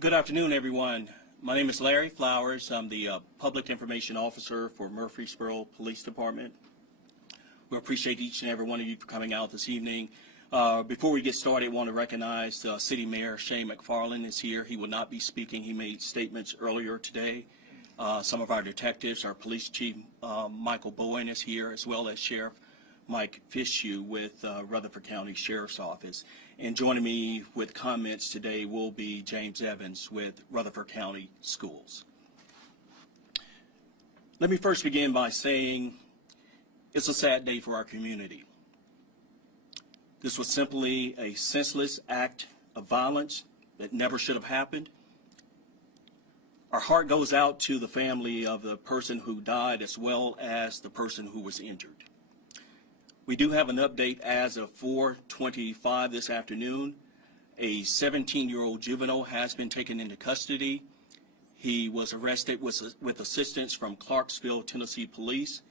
Good afternoon, everyone. My name is Larry Flowers. I'm the Public Information Officer for Murfreesboro Police Department. We appreciate each and every one of you for coming out this evening. Before we get started, I want to recognize City Mayor Shane McFarland is here. He will not be speaking. He made statements earlier today. Some of our detectives, our Police Chief Michael Bowen is here, as well as Sheriff Mike Fishew with Rutherford County Sheriff's Office. And joining me with comments today will be James Evans with Rutherford County Schools. Let me first begin by saying it's a sad day for our community. This was simply a senseless act of violence that never should have happened. Our heart goes out to the family of the person who died as well as the person who was injured. We do have an update as of 4:25 this afternoon. A 17-year-old juvenile has been taken into custody. He was arrested with assistance from Clarksville, Tennessee Police.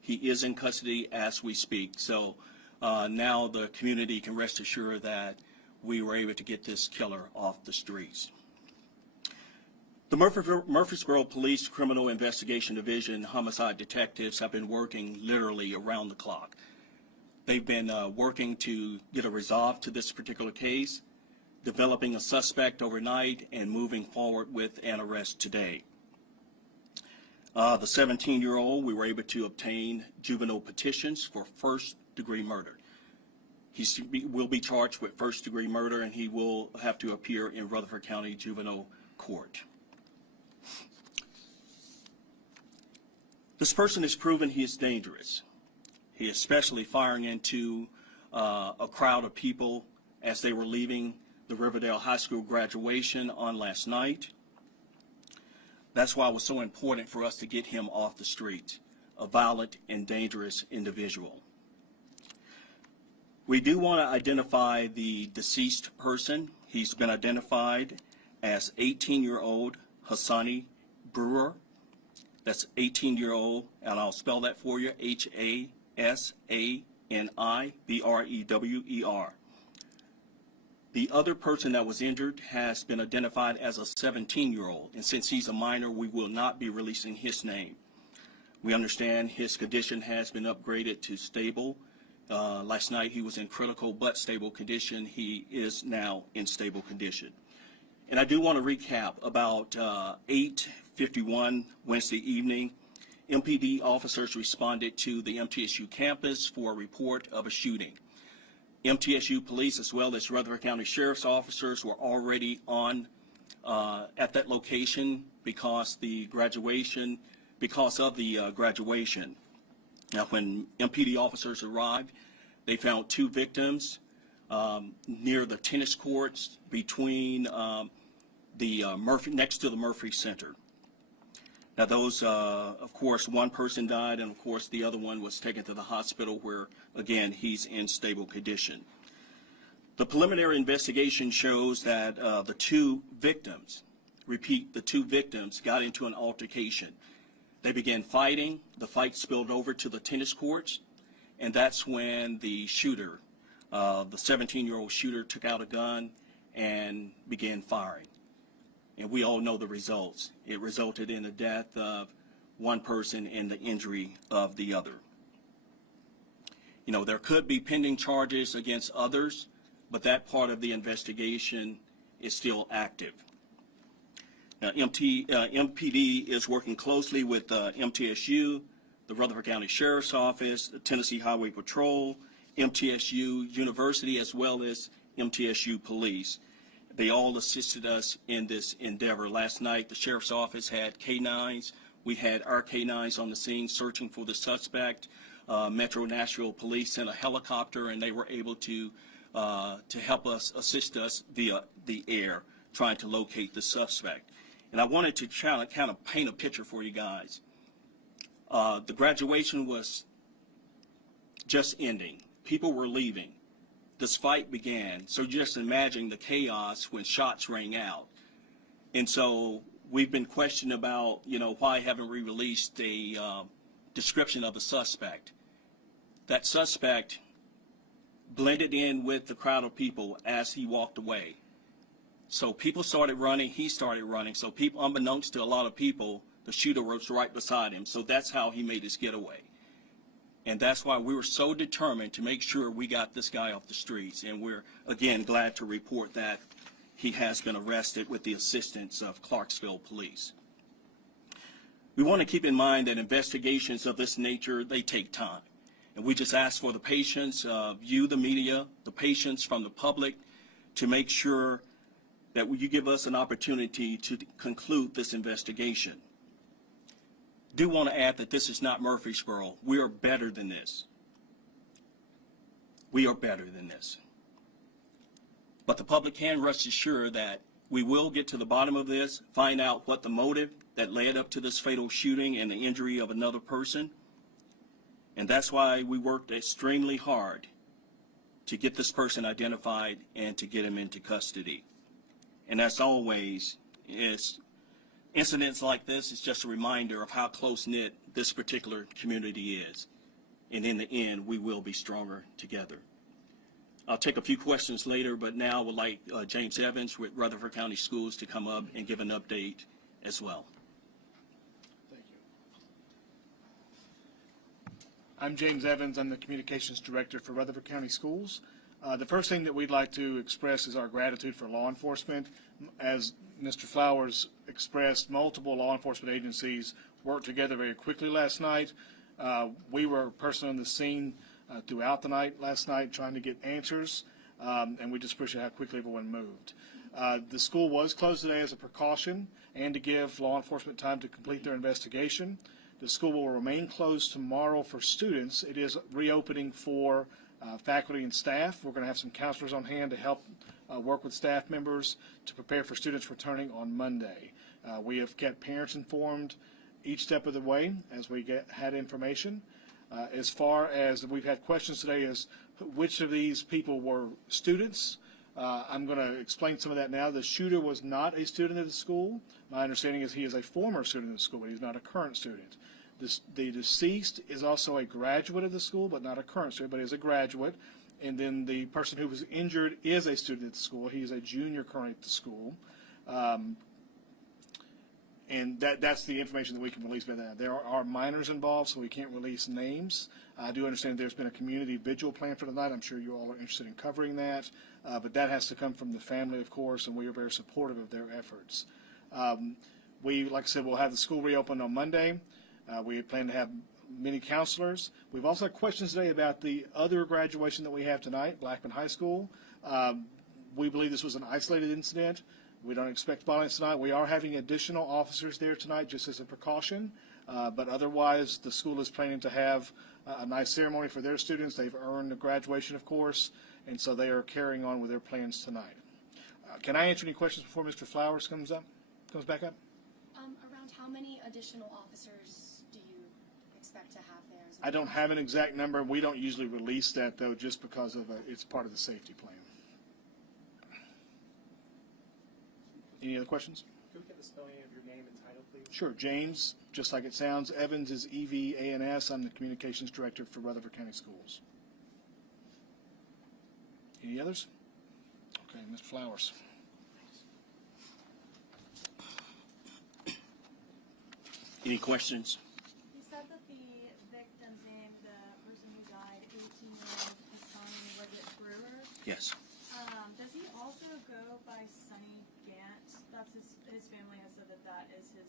He is in custody as we speak. So now the community can rest assured that we were able to get this killer off the streets. The Murfreesboro Police Criminal Investigation Division homicide detectives have been working literally around the clock. They've been working to get a resolve to this particular case, developing a suspect overnight, and moving forward with an arrest today. The 17-year-old, we were able to obtain juvenile petitions for first-degree murder. He will be charged with first-degree murder, and he will have to appear in Rutherford County Juvenile Court. This person has proven he is dangerous. He especially firing into a crowd of people as they were leaving the Riverdale High School graduation on last night. That's why it was so important for us to get him off the street, a violent and dangerous individual. We do want to identify the deceased person. He's been identified as 18-year-old Hassani Brewer. That's 18-year-old, and I'll spell that for you, Hassani-Brewer. The other person that was injured has been identified as a 17-year-old, and since he's a minor, we will not be releasing his name. We understand his condition has been upgraded to stable. Last night he was in critical but stable condition. He is now in stable condition. And I do want to recap about 8:51 Wednesday evening. MPD officers responded to the MTSU campus for a report of a shooting. MTSU Police as well as Rutherford County Sheriff's officers were already on at that location because of the graduation. Now, when MPD officers arrived, they found two victims near the tennis courts between next to the Murphy Center. Now those, of course, one person died, and of course the other one was taken to the hospital where, again, he's in stable condition. The preliminary investigation shows that the two victims, the two victims got into an altercation. They began fighting. The fight spilled over to the tennis courts, and that's when the shooter, the 17-year-old shooter, took out a gun and began firing. And we all know the results. It resulted in the death of one person and the injury of the other. You know, there could be pending charges against others, but that part of the investigation is still active. Now, MPD is working closely with MTSU, the Rutherford County Sheriff's Office, the Tennessee Highway Patrol, MTSU University, as well as MTSU Police. They all assisted us in this endeavor. Last night, the Sheriff's Office had K-9s. We had our K-9s on the scene searching for the suspect. Metro Nashville Police sent a helicopter, and they were able to help us, assist us via the air, trying to locate the suspect. And I wanted to kind of paint a picture for you guys. The graduation was just ending. People were leaving. This fight began. So just imagine the chaos when shots rang out. And so we've been questioned about, you know, why haven't we released a description of the suspect? That suspect blended in with the crowd of people as he walked away. So people started running, he started running. So people, unbeknownst to a lot of people, the shooter was right beside him. So that's how he made his getaway. And that's why we were so determined to make sure we got this guy off the streets. And we're, again, glad to report that he has been arrested with the assistance of Clarksville Police. We want to keep in mind that investigations of this nature, they take time. And we just ask for the patience of you, the media, the patience from the public, to make sure that you give us an opportunity to conclude this investigation. Do want to add that this is not Murfreesboro. We are better than this. We are better than this. But the public can rest assured that we will get to the bottom of this, find out what the motive that led up to this fatal shooting and the injury of another person. And that's why we worked extremely hard to get this person identified and to get him into custody. And as always, incidents like this is just a reminder of how close-knit this particular community is. And in the end, we will be stronger together. I'll take a few questions later, but now I would like James Evans with Rutherford County Schools to come up and give an update as well. Thank you. I'm James Evans. I'm the Communications Director for Rutherford County Schools. The first thing that we'd like to express is our gratitude for law enforcement. As Mr. Flowers expressed, multiple law enforcement agencies worked together very quickly last night. We were personally on the scene throughout the night last night trying to get answers, and we just appreciate how quickly everyone moved. The school was closed today as a precaution and to give law enforcement time to complete their investigation. The school will remain closed tomorrow for students. It is reopening for faculty and staff. We're going to have some counselors on hand to help work with staff members to prepare for students returning on Monday. We have kept parents informed each step of the way as we had information. As far as we've had questions today as which of these people were students, I'm going to explain some of that now. The shooter was not a student of the school. My understanding is he is a former student of the school, but he's not a current student. The deceased is also a graduate of the school, but not a current student, but is a graduate. And then the person who was injured is a student at the school. He is a junior currently at the school. And that's the information that we can release about that. There are minors involved, so we can't release names. I do understand there's been a community vigil plan for tonight. I'm sure you all are interested in covering that. But that has to come from the family, of course, and we are very supportive of their efforts. Like I said, we'll have the school reopened on Monday. We plan to have many counselors. We've also had questions today about the other graduation that we have tonight, Blackman High School. We believe this was an isolated incident. We don't expect violence tonight. We are having additional officers there tonight just as a precaution. But otherwise, the school is planning to have a nice ceremony for their students. They've earned the graduation, of course, and so they are carrying on with their plans tonight. Can I answer any questions before Mr. Flowers comes back up? Around how many additional officers do you expect to have there? I don't have an exact number. We don't usually release that, though, just because of it's part of the safety plan. Any other questions? Can we get the spelling of your name and title, please? Sure. James, just like it sounds. Evans is E-V-A-N-S. I'm the Communications Director for Rutherford County Schools. Any others? Okay, Mr. Flowers. Any questions? You said that the victim's name, the person who died, 18-year-old Hassani, was it Brewer? Yes. Does he also go by Sonny Gant? That's his family has said that is his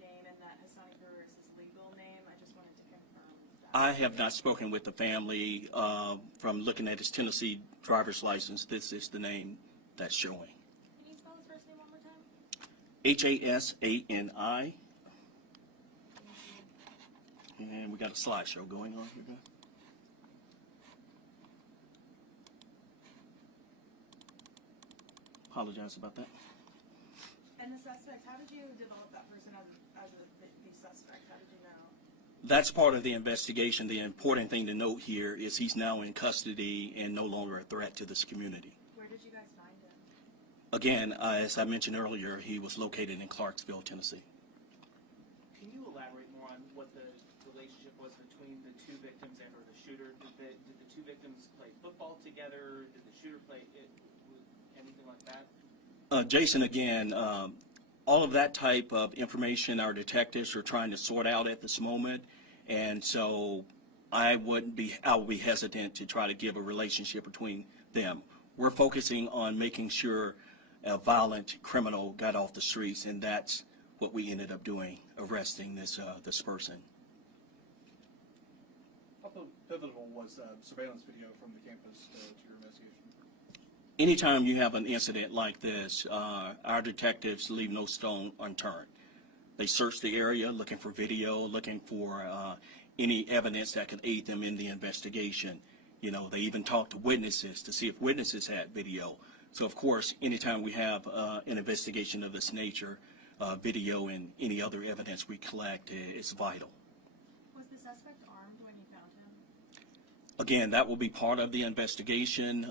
name and that Hassani Brewer is his legal name. I just wanted to confirm that. I have not spoken with the family. From looking at his Tennessee driver's license, this is the name that's showing. Can you spell his first name one more time? Hassani. And we got a slideshow going on here. Apologize about that. And the suspect, how did you develop that person as the suspect? How did you know? That's part of the investigation. The important thing to note here is he's now in custody and no longer a threat to this community. Where did you guys find him? Again, as I mentioned earlier, he was located in Clarksville, Tennessee. Can you elaborate more on what the relationship was between the two victims and or the shooter? Did the two victims play football together? Did the shooter play anything like that? Jason, again, all of that type of information our detectives are trying to sort out at this moment, and so I would be hesitant to try to give a relationship between them. We're focusing on making sure a violent criminal got off the streets, and that's what we ended up doing, arresting this person. How pivotal was surveillance video from the campus to your investigation? Anytime you have an incident like this, our detectives leave no stone unturned. They search the area looking for video, looking for any evidence that could aid them in the investigation. You know, they even talk to witnesses to see if witnesses had video. So, of course, anytime we have an investigation of this nature, video and any other evidence we collect is vital. Was the suspect armed when you found him? Again, that will be part of the investigation.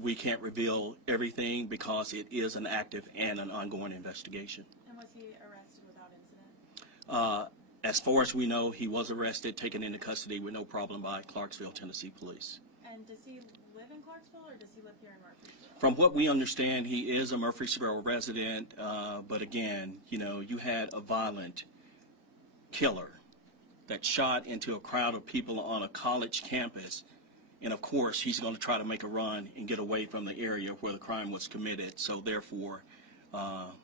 We can't reveal everything because it is an active and an ongoing investigation. And was he arrested without incident? As far as we know, he was arrested, taken into custody with no problem by Clarksville, Tennessee Police. And does he live in Clarksville or does he live here in Murfreesboro? From what we understand, he is a Murfreesboro resident, but again, you know, you had a violent killer that shot into a crowd of people on a college campus, and of course, he's going to try to make a run and get away from the area where the crime was committed, so therefore,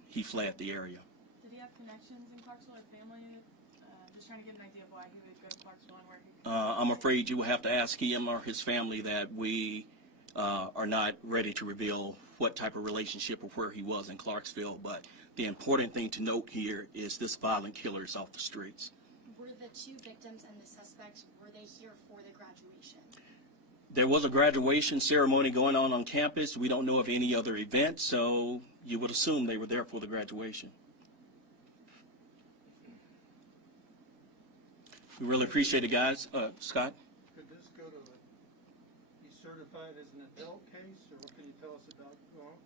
he fled the area. Did he have connections in Clarksville or family? Just trying to get an idea of why he would go to Clarksville and where he could. I'm afraid you will have to ask him or his family that. We are not ready to reveal what type of relationship or where he was in Clarksville, but the important thing to note here is this violent killer is off the streets. Were the two victims and the suspect, were they here for the graduation? There was a graduation ceremony going on campus. We don't know of any other event, so you would assume they were there for the graduation. We really appreciate it, guys. Scott? Could this go to be certified as an adult case, or what can you tell us about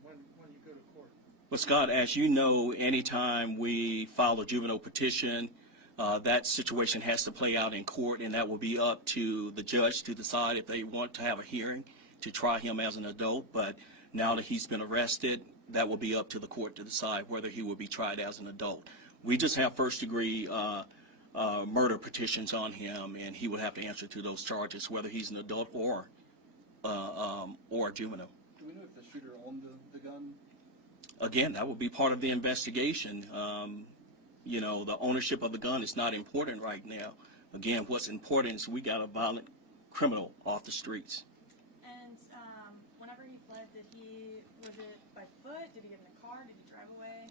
when you go to court? Well, Scott, as you know, anytime we file a juvenile petition, that situation has to play out in court, and that will be up to the judge to decide if they want to have a hearing to try him as an adult. But now that he's been arrested, that will be up to the court to decide whether he will be tried as an adult. We just have first-degree murder petitions on him, and he would have to answer to those charges, whether he's an adult or a juvenile. Do we know if the shooter owned the gun? Again, that will be part of the investigation. You know, the ownership of the gun is not important right now. Again, what's important is we got a violent criminal off the streets. And whenever he fled, was it by foot? Did he get in a car? Did he drive away?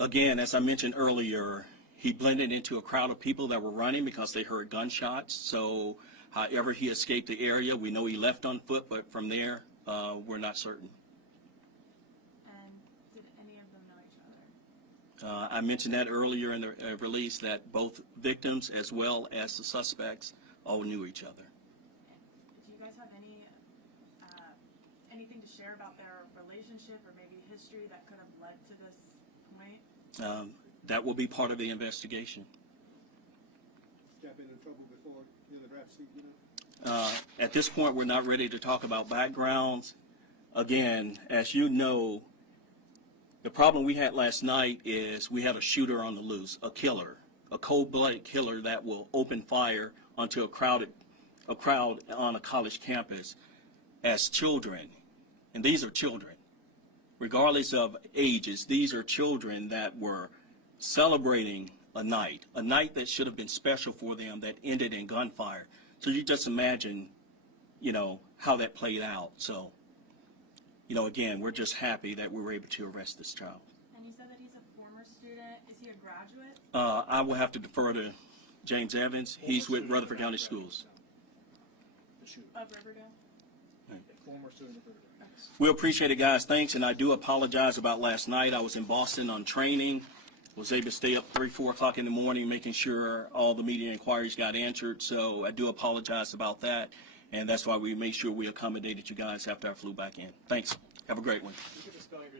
Again, as I mentioned earlier, he blended into a crowd of people that were running because they heard gunshots. So however he escaped the area, we know he left on foot, but from there, we're not certain. And did any of them know each other? I mentioned that earlier in the release, that both victims as well as the suspects all knew each other. Do you guys have anything to share about their relationship or maybe history that could have led to this point? That will be part of the investigation. Has been in trouble before in the rap sheet, you know? At this point, we're not ready to talk about backgrounds. Again, as you know, the problem we had last night is we had a shooter on the loose, a killer, a cold-blooded killer that will open fire onto a crowd on a college campus as children. And these are children. Regardless of ages, these are children that were celebrating a night that should have been special for them that ended in gunfire. So you just imagine, you know, how that played out. So, you know, again, we're just happy that we were able to arrest this child. And you said that he's a former student. Is he a graduate? I will have to defer to James Evans. He's with Rutherford County Schools. The shooter. Of Riverdale? Former student of Riverdale. We appreciate it, guys. Thanks, and I do apologize about last night. I was in Boston on training. Was able to stay up 3, 4 o'clock in the morning making sure all the media inquiries got answered. So I do apologize about that, and that's why we made sure we accommodated you guys after I flew back in. Thanks. Have a great one. You get to spell your